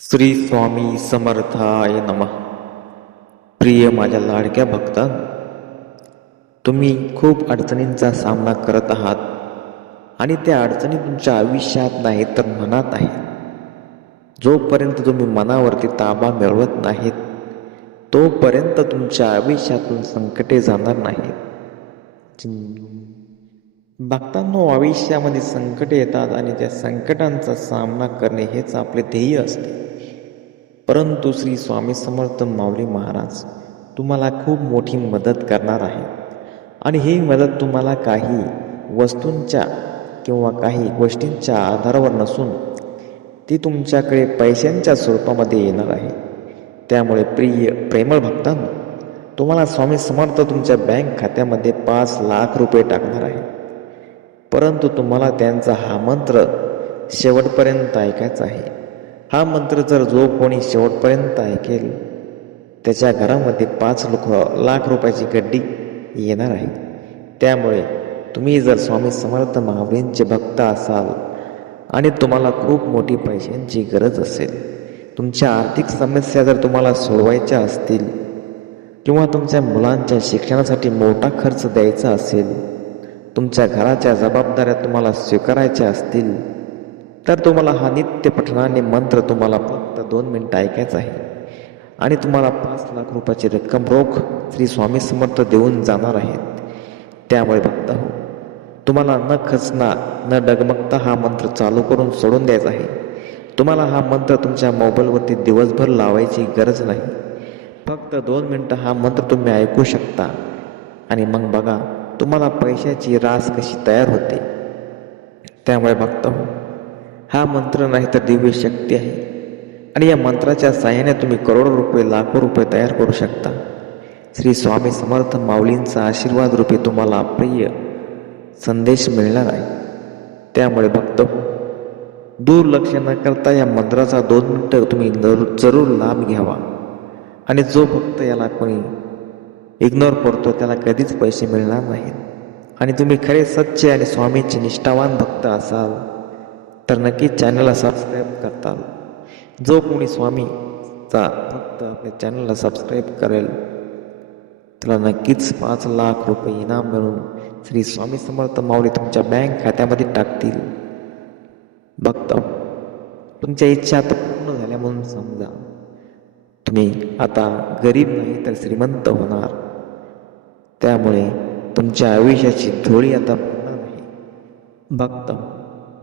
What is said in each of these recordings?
श्री स्वामी समर्थाय नमः. प्रिय माझ्या लाडक्या भक्तांनो, तुम्ही खूप अडचणींचा सामना करत आहात आणि त्या अडचणी तुमच्या आयुष्यात नाही तर मनात आहेत. जोपर्यंत तुम्ही मनावरती ताबा मिळवत नाहीत तोपर्यंत तुमच्या आयुष्यातून संकटे जाणार नाहीत. भक्तांनो, आयुष्यामध्ये संकटे येतात आणि त्या संकटांचा सामना करणे हेच आपले ध्येय असते. परंतु श्री स्वामी समर्थ माऊली महाराज तुम्हाला खूप मोठी मदत करणार आहे. आणि ही मदत तुम्हाला काही वस्तूंच्या किंवा काही गोष्टींच्या आधारावर नसून ती तुमच्याकडे पैशांच्या स्वरूपामध्ये येणार आहे. त्यामुळे प्रिय प्रेमळ भक्तांनो, तुम्हाला स्वामी समर्थ तुमच्या बँक खात्यामध्ये 5,00,000 रुपये टाकणार आहे. परंतु तुम्हाला त्यांचा हा मंत्र शेवटपर्यंत ऐकायचा आहे. हा मंत्र जर जो कोणी शेवटपर्यंत ऐकेल त्याच्या घरामध्ये 5,00,000 रुपयाची गड्डी येणार आहे. त्यामुळे तुम्ही जर स्वामी समर्थ माऊलींचे भक्त असाल आणि तुम्हाला खूप मोठी पैशांची गरज असेल, तुमच्या आर्थिक समस्या जर तुम्हाला सोडवायच्या असतील किंवा तुमच्या मुलांच्या शिक्षणासाठी मोठा खर्च द्यायचा असेल, तुमच्या घराच्या जबाबदाऱ्या तुम्हाला स्वीकारायच्या असतील, तर तुम्हाला हा नित्य पठणाने मंत्र तुम्हाला फक्त 2 मिनिटं ऐकायचा आहे आणि तुम्हाला 5,00,000 रुपयाची रक्कम रोख श्री स्वामी समर्थ देऊन जाणार आहेत. त्यामुळे भक्त हो, तुम्हाला न खचना न डगमगता हा मंत्र चालू करून सोडून द्यायचा आहे. तुम्हाला हा मंत्र तुमच्या मोबाईलवरती दिवसभर लावायची गरज नाही. फक्त 2 मिनिटं हा मंत्र तुम्ही ऐकू शकता आणि मग बघा तुम्हाला पैशाची रास कशी तयार होते. त्यामुळे भक्त हो, हा मंत्र नाही तर दिव्य शक्ती आहे आणि या मंत्राच्या साहाय्याने तुम्ही करोडो रुपये लाखो रुपये तयार करू शकता. श्री स्वामी समर्थ माऊलींचा आशीर्वाद रूपी तुम्हाला प्रिय संदेश मिळणार आहे. त्यामुळे भक्त हो, दुर्लक्ष न करता या मंत्राचा 2 मिनिटं तुम्ही जरूर लाभ घ्यावा. आणि जो भक्त याला कोणी इग्नोर करतो त्याला कधीच पैसे मिळणार नाहीत. आणि तुम्ही खरे सच्चे आणि स्वामींचे निष्ठावान भक्त असाल तर नक्कीच चॅनलला सबस्क्राईब करताल. जो कोणी स्वामीचा भक्त आपल्या चॅनलला सबस्क्राईब करेल त्याला नक्कीच 5,00,000 रुपये इनाम मिळून श्री स्वामी समर्थ माऊली तुमच्या बँक खात्यामध्ये टाकतील. भक्त, तुमच्या इच्छा आता पूर्ण झाल्या म्हणून समजा. तुम्ही आता गरीब नाही तर श्रीमंत होणार. त्यामुळे तुमच्या आयुष्याची धुळी आता पडणार नाही. भक्त,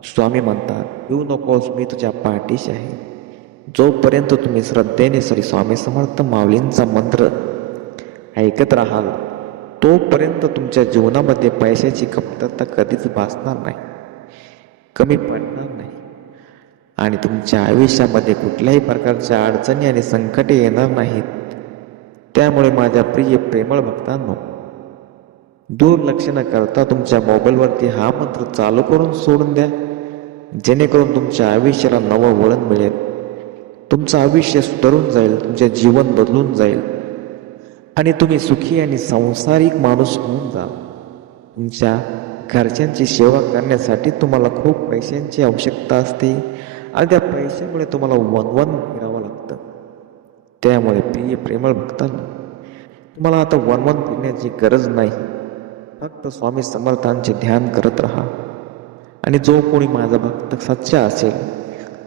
स्वामी म्हणतात, येऊ नकोस, मी तुझ्या पाठीशी आहे. जोपर्यंत तुम्ही श्रद्धेने श्री स्वामी समर्थ माऊलींचा मंत्र ऐकत राहाल तोपर्यंत तुमच्या जीवनामध्ये पैशाची कमतरता कधीच भासणार नाही, कमी पडणार नाही आणि तुमच्या आयुष्यामध्ये कुठल्याही प्रकारच्या अडचणी आणि संकटे येणार नाहीत. त्यामुळे माझ्या प्रिय प्रेमळ भक्तांनो, दुर्लक्ष न करता तुमच्या मोबाईलवरती हा मंत्र चालू करून सोडून द्या, जेणेकरून तुमच्या आयुष्याला नवं वळण मिळेल. तुमचं आयुष्य सुधारून जाईल, तुमचे जीवन बदलून जाईल आणि तुम्ही सुखी आणि संसारिक माणूस होऊन जाल. तुमच्या घरच्यांची सेवा करण्यासाठी तुम्हाला खूप पैशांची आवश्यकता असते आणि त्या पैशामुळे तुम्हाला वनवन फिरावं लागतं. त्यामुळे प्रिय प्रेमळ भक्तांनो, तुम्हाला आता वनवन फिरण्याची गरज नाही. फक्त स्वामी समर्थांचे ध्यान करत राहा. आणि जो कोणी माझा भक्त सच्चा असेल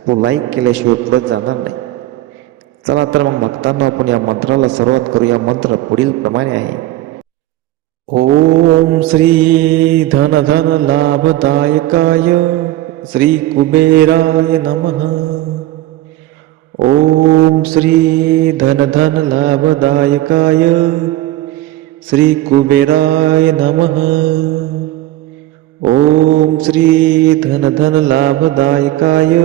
तो लाईक केल्याशिवाय पुढे जाणार नाही. चला तर मग भक्तांनो, आपण या मंत्राला सुरुवात करूया. मंत्र पुढील प्रमाणे आहे. ओम श्री धन धन लाभदायकाय श्री कुबेराय नमः. ओम श्री धन धन लाभदायकाय श्री कुबेराय नमः. ओम श्री धन धन लाभदायकाय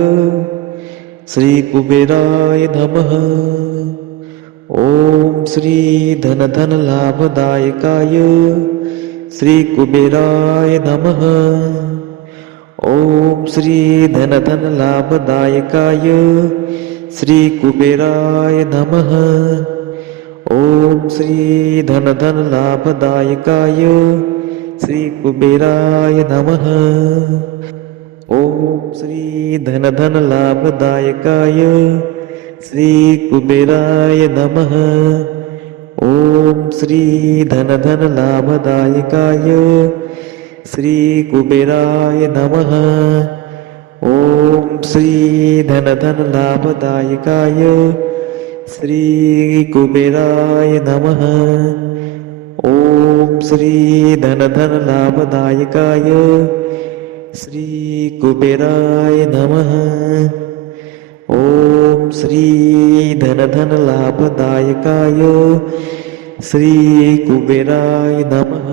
श्री कुबेराय नमः. ओम श्री धन धन लाभदायकाय श्री कुबेराय नमः. ओम श्री धन धन लाभदायकाय श्री कुबेराय नमः. ओम श्री धन धन लाभदायकाय श्री कुबेराय नमः. ओम श्री धन धन लाभदायकाय श्री कुबेराय नमः. ओम श्री धन धन लाभदायकाय श्री कुबेराय नमः. ओम श्री धन धन लाभदायकाय श्री कुबेराय नमः. ओम श्री धन धन लाभदायकाय श्री कुबेराय नमः. ओम श्री धन धन लाभदायकाय श्री कुबेराय नमः.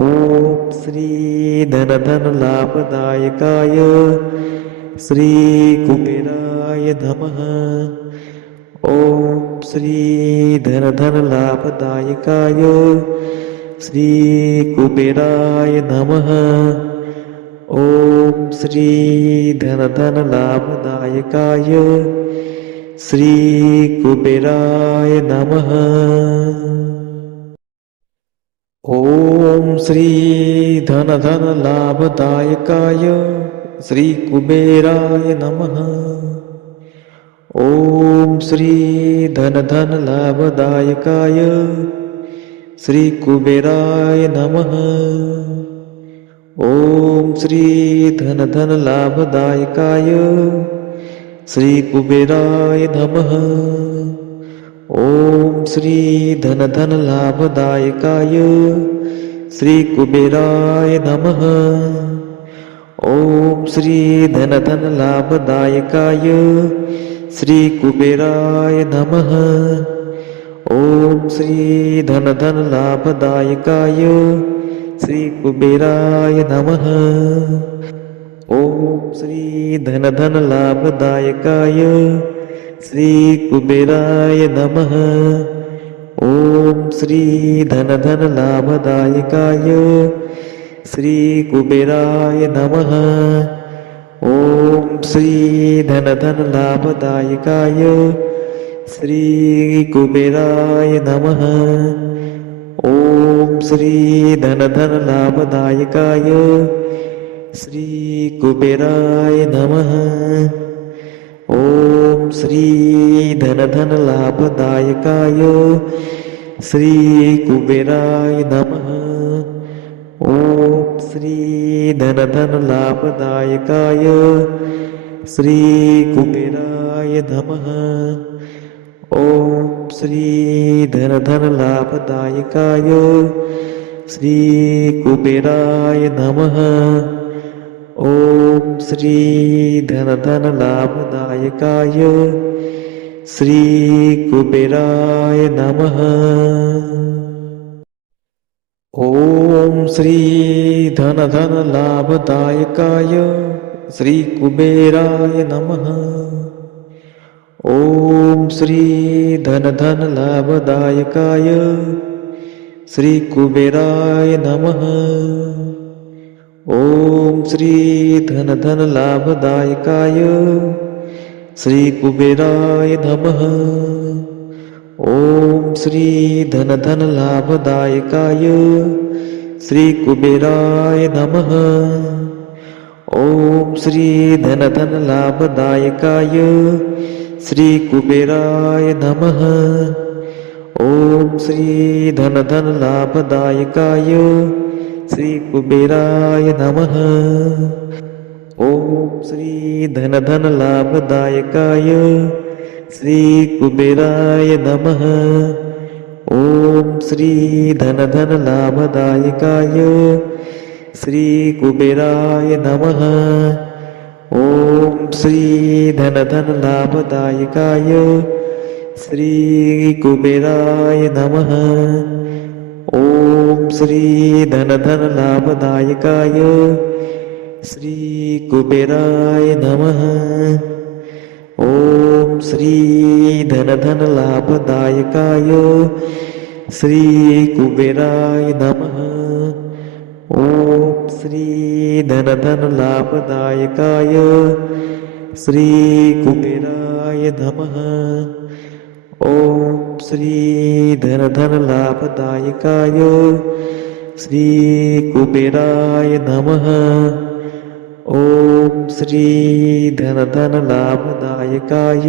ओम श्री धन धन लाभदायकाय श्री कुबेराय नमः. ओम श्री धन धन लाभदायकाय श्री कुबेराय नमः. ओम श्री धन धन लाभदायकाय श्री कुबेराय नमः. ओम श्री धन धन लाभदायकाय श्री कुबेराय नमः. ओम श्री धन धन लाभदायकाय श्री कुबेराय नमः. ओम श्री धन धन लाभदायकाय श्री कुबेराय नमः. ओम श्री धन धन लाभदायकाय श्री कुबेराय नमः. ओम श्री धन धन लाभदायकाय श्री कुबेराय नमः. ओम श्री धन धन लाभदायकाय श्री कुबेराय नमः. ओम श्री धन धन लाभदायकाय श्री कुबेराय नमः. ओम श्री धन धन लाभदायकाय श्री कुबेराय नमः. ओम श्री धन धन लाभदायकाय श्री कुबेराय नमः. ओम श्री धन धन लाभदायकाय श्री कुबेराय नमः. ओम श्री धन धन लाभदायकाय श्री कुबेराय नमः. ओम श्री धन धन लाभदायकाय श्री कुबेराय नमः. ओम श्री धन धन लाभदायकाय श्री कुबेराय नमः. ओम श्री धन धन लाभदायकाय श्री कुबेराय नमः. ओम श्री धन धन लाभदायकाय श्री कुबेराय नमः. ओम श्री धन धन लाभदायकाय श्री कुबेराय नमः. ओम श्री धन धन लाभदायकाय श्री कुबेराय नमः. ओम श्री धन धन लाभदायकाय श्री कुबेराय नमः. ओम श्री धन धन लाभदायकाय श्री कुबेराय नमः. ओम श्री धन धन लाभदायकाय श्री कुबेराय नमः. ओम श्री धन धन लाभदायकाय श्री कुबेराय नमः. ओम श्री धन धन लाभदायकाय श्री कुबेराय नमः. ओम श्री धन धन लाभदायकाय श्री कुबेराय नमः. ओम श्री धन धन लाभदायकाय श्री कुबेराय नमः. ओम श्री धन धन लाभदायकाय श्री कुबेराय नमः. ओम श्री धन धन लाभदायकाय श्री कुबेराय नमः. ओम श्री धन धन लाभदायकाय श्री कुबेराय नमः. ओम श्री धन धन लाभदायकाय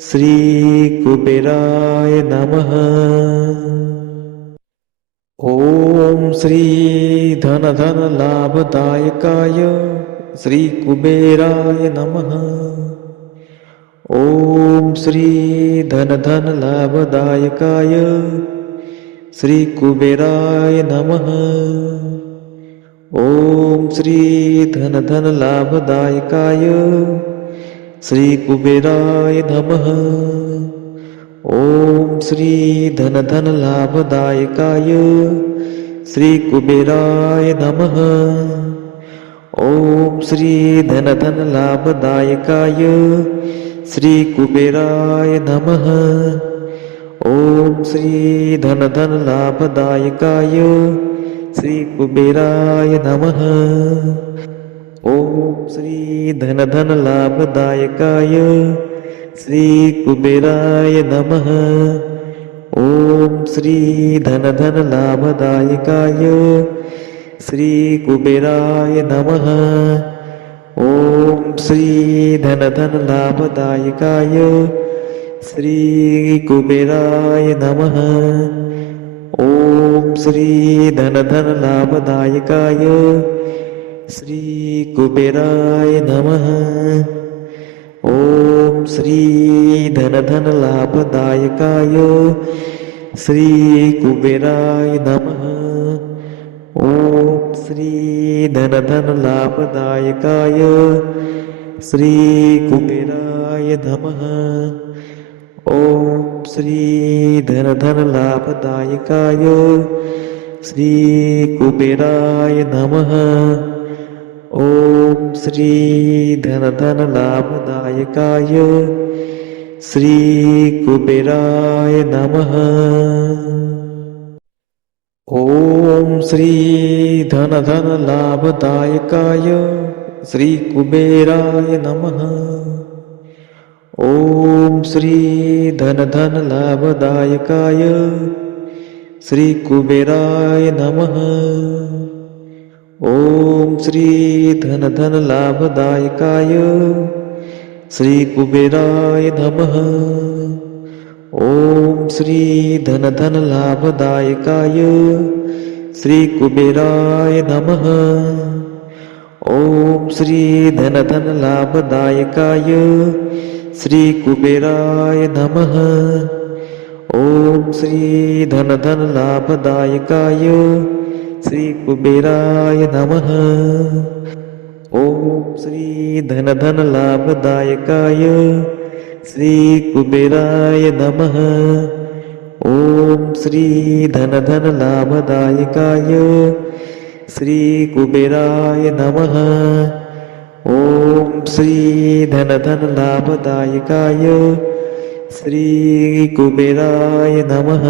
श्री कुबेराय नमः। ओम श्री धन धन लाभदायकाय श्री कुबेराय नमः। ओम श्री धन धन लाभदायकाय श्री कुबेराय नमः। ओम श्री धन धन लाभदायकाय श्री कुबेराय नमः। ओम श्री धन धन लाभदायकाय श्री कुबेराय नमः। ओम श्री धन धन लाभदायकाय श्री कुबेराय नमः। ओम श्री धन धन लाभदायकाय श्री कुबेराय नमः। ओम श्री धन धन लाभदायकाय श्री कुबेराय नमः। ओम श्री धन धन लाभदायकाय श्री कुबेराय नमः। ओम श्री धन धन लाभदायकाय श्री कुबेराय नमः। ओम श्री धन धन लाभदायकाय श्री कुबेराय नमः। ओम श्री धन धन लाभदायकाय श्री कुबेराय नमः। ओम श्री धन धन लाभदायकाय श्री कुबेराय नमः। ओम श्री धन धन लाभदायकाय श्री कुबेराय नमः। ओम श्री धन धन लाभदायकाय श्री कुबेराय नमः। ओम श्री धन धन लाभदायकाय श्री कुबेराय नमः। ओम श्री धन धन लाभदायकाय श्री कुबेराय नमः। ओम श्री धन धन लाभदायकाय श्री कुबेराय नमः। ओम श्री धन धन लाभदायकाय श्री कुबेराय नमः। ओम श्री धन धन लाभदायकाय श्री कुबेराय नमः। ओम श्री धन धन लाभदायकाय श्री कुबेराय नमः। ओम श्री धन धन लाभदायकाय श्री कुबेराय नमः। ओम श्री धन धन लाभदायकाय श्री कुबेराय नमः। ओम श्री धन धन लाभदायकाय श्री कुबेराय नमः।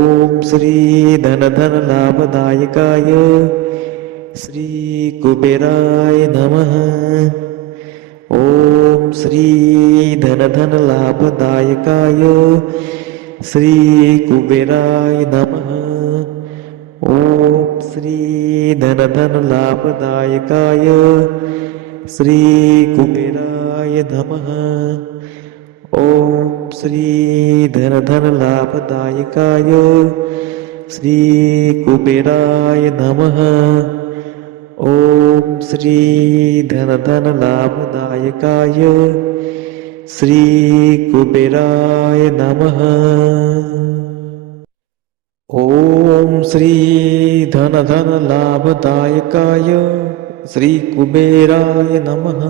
ओम श्री धन धन लाभदायकाय श्री कुबेराय नमः। ओम श्री धन धन लाभदायकाय श्री कुबेराय नमः। ओम श्री धन धन लाभदायकाय श्री कुबेराय नमः। ओम श्री धन धन लाभदायकाय श्री कुबेराय नमः। ओम श्री धन धन लाभदायकाय श्री कुबेराय नमः। ओम श्री धन धन लाभदायकाय श्री कुबेराय नमः।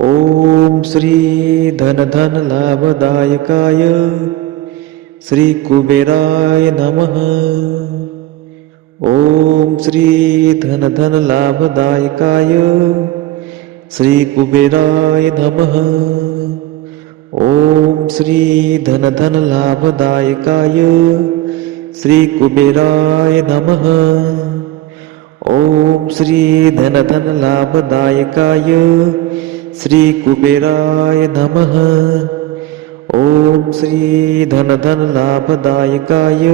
ओम श्री धन धन लाभदायकाय श्री कुबेराय नमः। ओम श्री धन धन लाभदायकाय श्री कुबेराय नमः। ओम श्री धन धन लाभदायकाय श्री कुबेराय नमः। ओम श्री धन धन लाभदायकाय श्री कुबेराय नमः। ओम श्री धन धन लाभदायकाय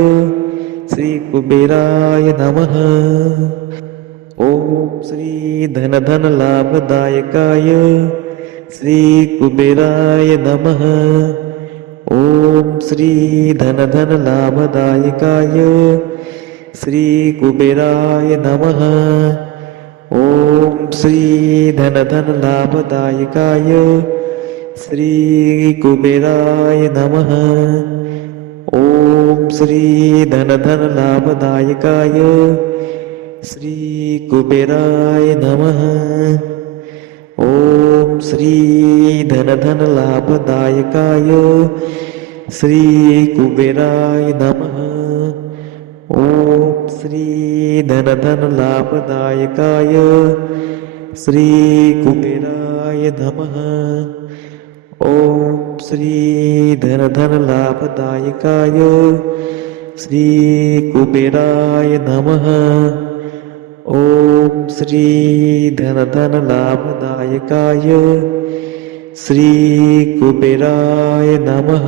श्री कुबेराय नमः। ओम श्री धन धन लाभदायकाय श्री कुबेराय नमः. ओम श्री धन धन लाभदायकाय श्री कुबेराय नमः. ओम श्री धन धन लाभदायकाय श्री कुबेराय नमः. ओम श्री धन धन लाभदायकाय श्री कुबेराय नमः. ओम श्री धन धन लाभदायकाय श्री कुबेराय नमः. ओम श्री धन धन लाभदायकाय श्री कुबेराय नमः. ओम श्री धन धन लाभदायकाय श्री कुबेराय नमः. ओम श्री धन धन लाभदायकाय श्री कुबेराय नमः.